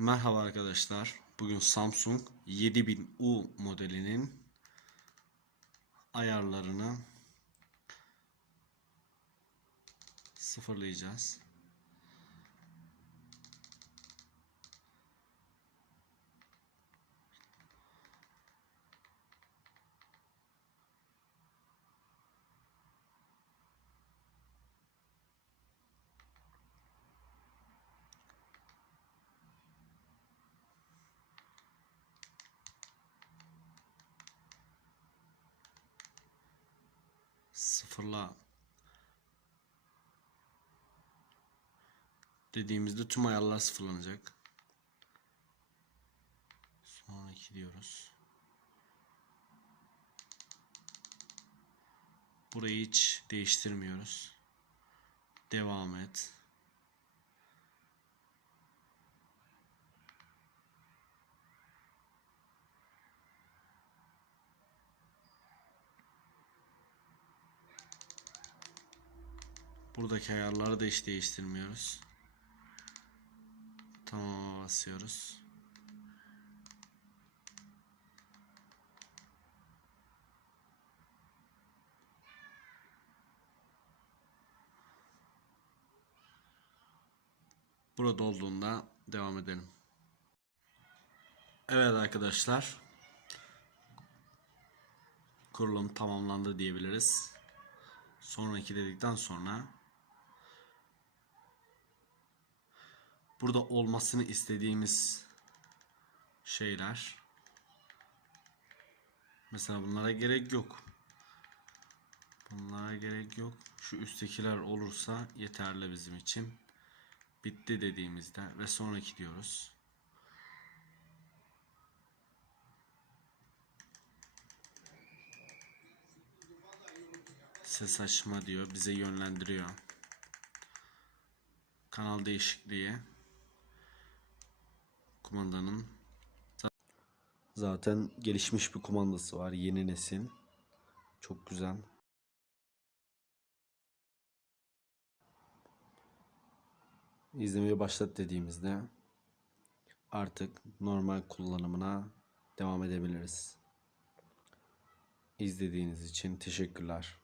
Merhaba arkadaşlar. Bugün Samsung 7000U modelinin ayarlarını sıfırlayacağız. Sıfırla dediğimizde tüm ayarlar sıfırlanacak. Sonraki diyoruz. Burayı hiç değiştirmiyoruz. Devam et. Buradaki ayarları da hiç değiştirmiyoruz. Tamam basıyoruz. Burada olduğunda devam edelim. Evet arkadaşlar. Kurulum tamamlandı diyebiliriz. Sonraki dedikten sonra burada olmasını istediğimiz şeyler mesela bunlara gerek yok. Bunlara gerek yok. Şu üsttekiler olursa yeterli bizim için. Bitti dediğimizde ve sonraki diyoruz. Ses açma diyor. Bize yönlendiriyor. Kanal değişikliği. Kumandanın zaten gelişmiş bir kumandası var. Yeni nesil. Çok güzel. İzlemeye başlat dediğimizde artık normal kullanımına devam edebiliriz. İzlediğiniz için teşekkürler.